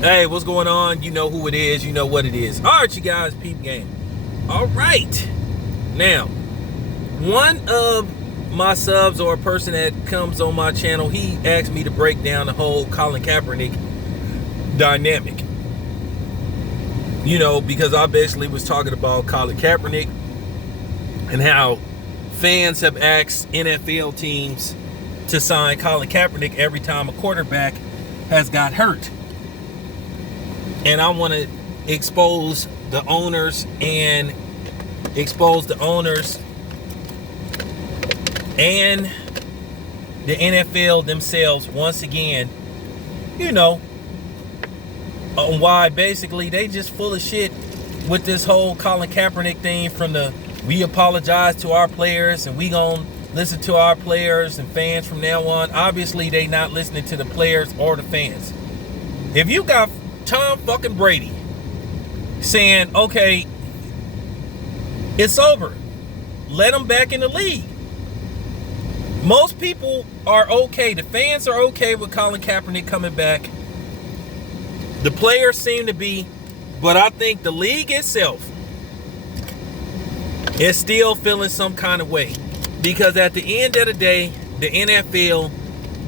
Hey, what's going on? You know who it is. You know what it is. All right, you guys, peep game. All right. Now, one of my subs or a person that comes on my channel, he asked me to break down the whole Colin Kaepernick dynamic. You know, because I basically was talking about Colin Kaepernick and how fans have asked NFL teams to sign Colin Kaepernick every time a quarterback has got hurt. And I want to expose the owners and the NFL themselves once again, you know, on why basically they just full of shit with this whole Colin Kaepernick thing. From the we apologize to our players and we gonna listen to our players and fans from now on. Obviously they not listening to the players or the fans. If you got Tom fucking Brady saying, okay, it's over, let him back in the league. Most people are okay. The fans are okay with Colin Kaepernick coming back. The players seem to be, but I think the league itself is still feeling some kind of way. Because at the end of the day, the NFL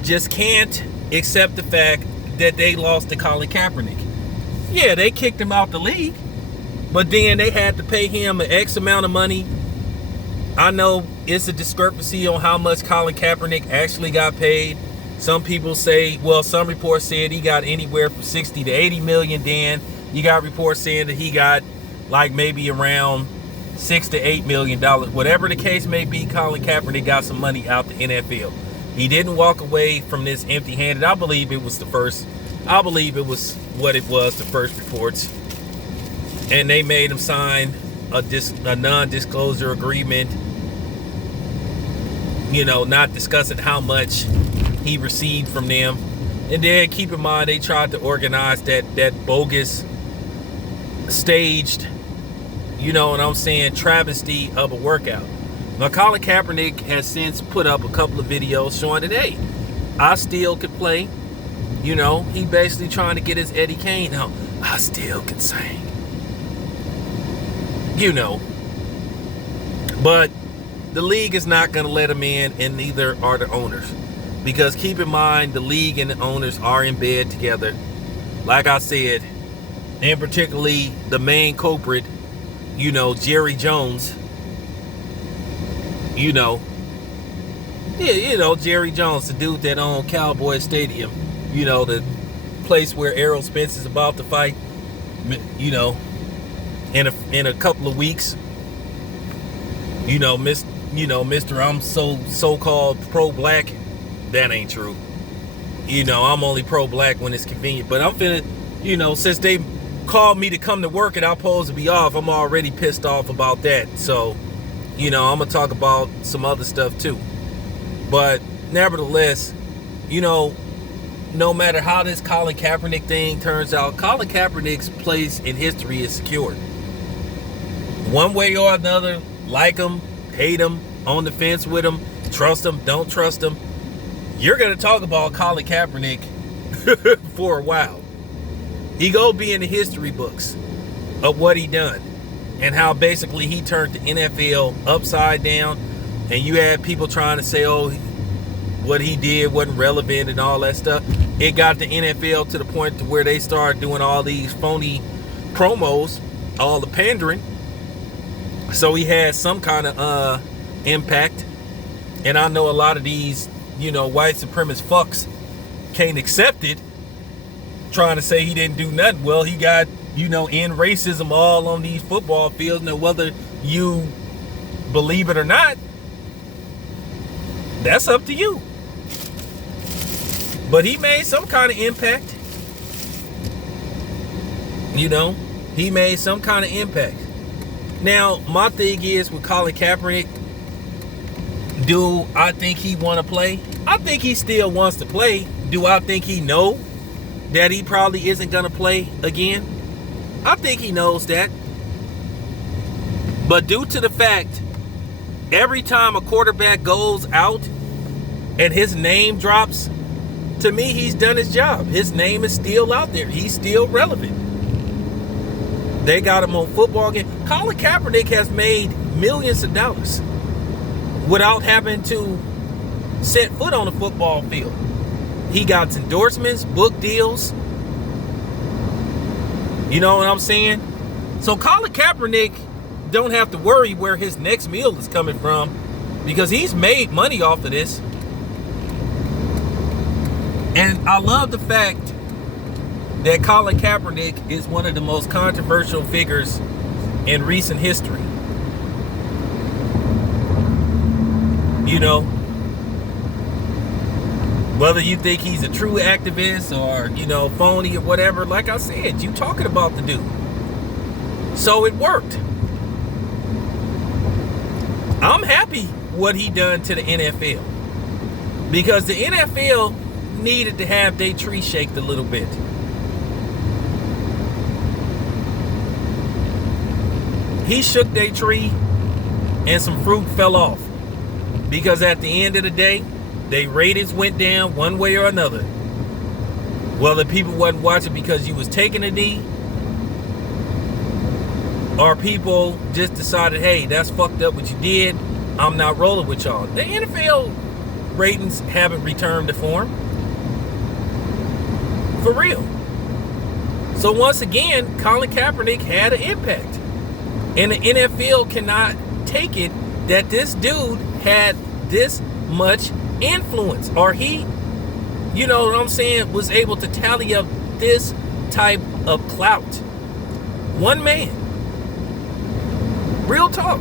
just can't accept the fact that they lost to Colin Kaepernick. Yeah, they kicked him out the league, but then they had to pay him an X amount of money. I know it's a discrepancy on how much Colin Kaepernick actually got paid. Some people say, well, some reports said he got anywhere from 60 to 80 million. Dan, you got reports saying that he got like maybe around $6 to $8 million. Whatever the case may be, Colin Kaepernick got some money out the NFL. He didn't walk away from this empty-handed. I believe it was what it was, the first reports. And they made him sign a non-disclosure agreement, you know, not discussing how much he received from them. And then keep in mind, they tried to organize that bogus, staged, you know what I'm saying, travesty of a workout. Now, Colin Kaepernick has since put up a couple of videos showing that, hey, I still could play. You know, he basically trying to get his Eddie Kane out. I still can sing. You know. But the league is not going to let him in, and neither are the owners. Because keep in mind, the league and the owners are in bed together. Like I said, and particularly the main culprit, you know, Jerry Jones. You know. Yeah, you know, Jerry Jones, the dude that owned Cowboy Stadium. You know, the place where Errol Spence is about to fight, you know, in a couple of weeks. You know, Mr. I'm so-called pro-black. That ain't true. You know, I'm only pro-black when it's convenient. But I'm finna, you know, since they called me to come to work and I'm supposed to be off, I'm already pissed off about that. So, you know, I'm gonna talk about some other stuff too. But nevertheless, you know, no matter how this Colin Kaepernick thing turns out, Colin Kaepernick's place in history is secured. One way or another, like him, hate him, on the fence with him, trust him, don't trust him, you're going to talk about Colin Kaepernick for a while. He gonna be in the history books of what he done and how basically he turned the NFL upside down. And you had people trying to say, oh, what he did wasn't relevant and all that stuff. It got the NFL to the point to where they started doing all these phony promos, all the pandering. So he had some kind of impact. And I know a lot of these, you know, white supremacist fucks can't accept it, trying to say he didn't do nothing. Well, he got, you know, end racism all on these football fields. Now, whether you believe it or not, that's up to you. But he made some kind of impact. You know, he made some kind of impact. Now, my thing is with Colin Kaepernick, do I think he want to play? I think he still wants to play. Do I think he know that he probably isn't going to play again? I think he knows that. But due to the fact, every time a quarterback goes out and his name drops, to me, he's done his job. His name is still out there. He's still relevant. They got him on football game. Colin Kaepernick has made millions of dollars without having to set foot on a football field. He got endorsements, book deals. You know what I'm saying? So Colin Kaepernick don't have to worry where his next meal is coming from, because he's made money off of this. And I love the fact that Colin Kaepernick is one of the most controversial figures in recent history. You know, whether you think he's a true activist or, you know, phony or whatever, like I said, you talking about the dude. So it worked. I'm happy what he done to the NFL, because the NFL needed to have their tree shaked a little bit. He shook their tree and some fruit fell off, because at the end of the day, their ratings went down one way or another. Whether people wasn't watching because you was taking a knee, or people just decided, hey, that's fucked up what you did, I'm not rolling with y'all. The NFL ratings haven't returned to form. For real. So once again, Colin Kaepernick had an impact. And the NFL cannot take it that this dude had this much influence, or he, you know what I'm saying, was able to tally up this type of clout. One man. Real talk.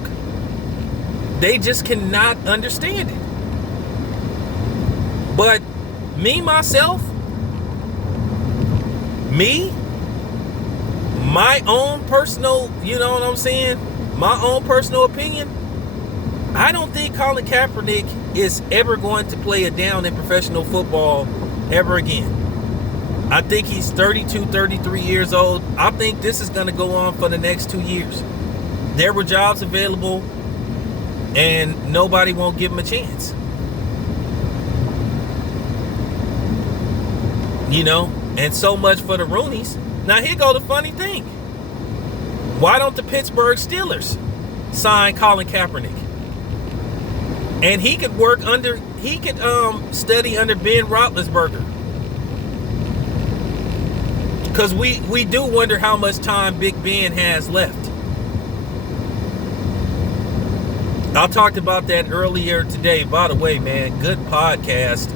They just cannot understand it. But me, myself, my own personal, you know what I'm saying, my own personal opinion, I don't think Colin Kaepernick is ever going to play a down in professional football ever again. I think he's 32, 33 years old. I think this is going to go on for the next 2 years. There were jobs available, and nobody won't give him a chance. You know, and so much for the Roonies. Now here go the funny thing. Why don't the Pittsburgh Steelers sign Colin Kaepernick? And he could study under Ben Roethlisberger. Because we do wonder how much time Big Ben has left. I talked about that earlier today. By the way, man, good podcast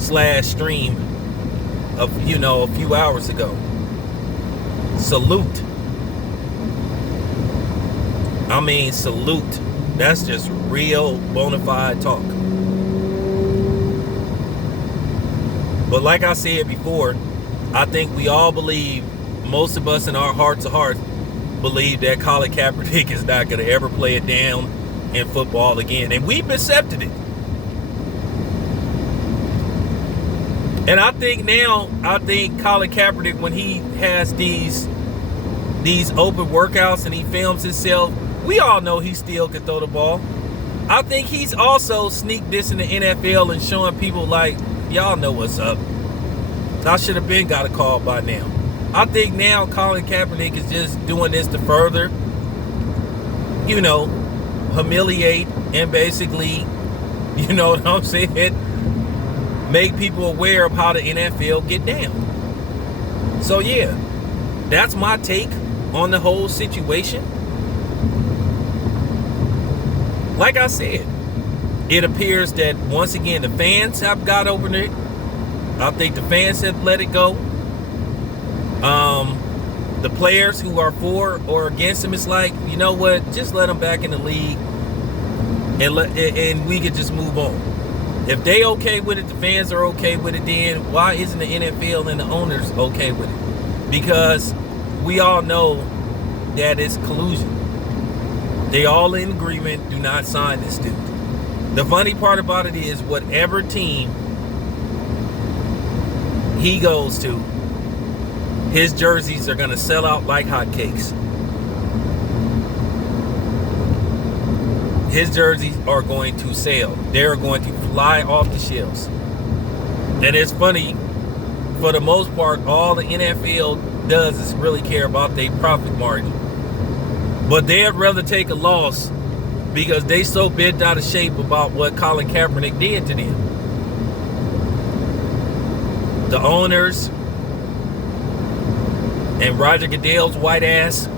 / stream of, you know, a few hours ago. Salute. I mean, salute. That's just real bona fide talk. But like I said before, I think we all believe, most of us in our hearts of hearts, believe that Colin Kaepernick is not going to ever play it down in football again. And we've accepted it. And I think Colin Kaepernick, when he has these open workouts and he films himself, we all know he still can throw the ball. I think he's also sneak dissing the NFL and showing people like, y'all know what's up. I should have been got a call by now. I think now Colin Kaepernick is just doing this to further, you know, humiliate and basically, you know what I'm saying, make people aware of how the NFL get down. So yeah, that's my take on the whole situation. Like I said, it appears that once again the fans have got over it. I think the fans have let it go. The players who are for or against him, it's like, you know what, just let them back in the league and we could just move on. If they okay with it, the fans are okay with it, then why isn't the NFL and the owners okay with it? Because we all know that it's collusion. They all in agreement, do not sign this dude. The funny part about it is, whatever team he goes to, his jerseys are going to sell out like hotcakes. His jerseys are going to sell. They're going to fly off the shelves. And it's funny, for the most part, all the NFL does is really care about their profit margin. But they'd rather take a loss because they so bent out of shape about what Colin Kaepernick did to them. The owners and Roger Goodell's white ass.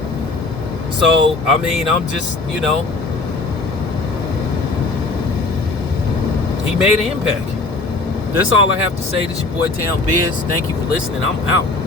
So, I mean, I'm just, you know, he made an impact. That's all I have to say. This is your boy Town Biz. Thank you for listening. I'm out.